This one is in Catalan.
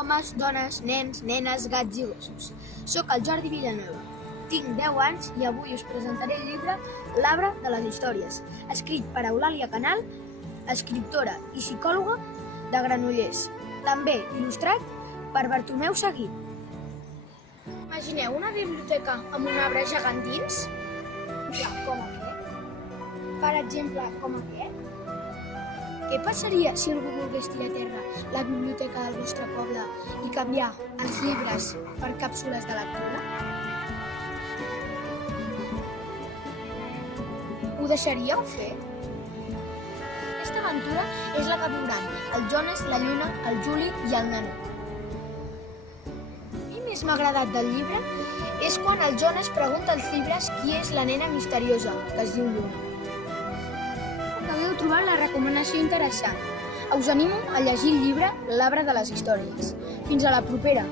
homes, dones, nens, nenes, gats i gossos. Soc el Jordi Villanueva. Tinc 10 anys i avui us presentaré el llibre L'arbre de les històries, escrit per Eulàlia Canal, escriptora i psicòloga de Granollers, també il·lustrat per Bartomeu Seguí. Imagineu una biblioteca amb un arbre gegant dins? Ja, com aquest? Per exemple, com aquest? Què passaria si algú volgués tirar a terra la biblioteca del vostre poble i canviar els llibres per càpsules de lectura? Ho deixaríeu fer? Aquesta aventura és la que viuran el Jones, la Lluna, el Juli i el Nano. A mi més m'ha agradat del llibre és quan el Jones pregunta als llibres qui és la nena misteriosa que es diu Lluna. Podeu trobar la recomanació interessant. Us animo a llegir el llibre L'arbre de les històries. Fins a la propera!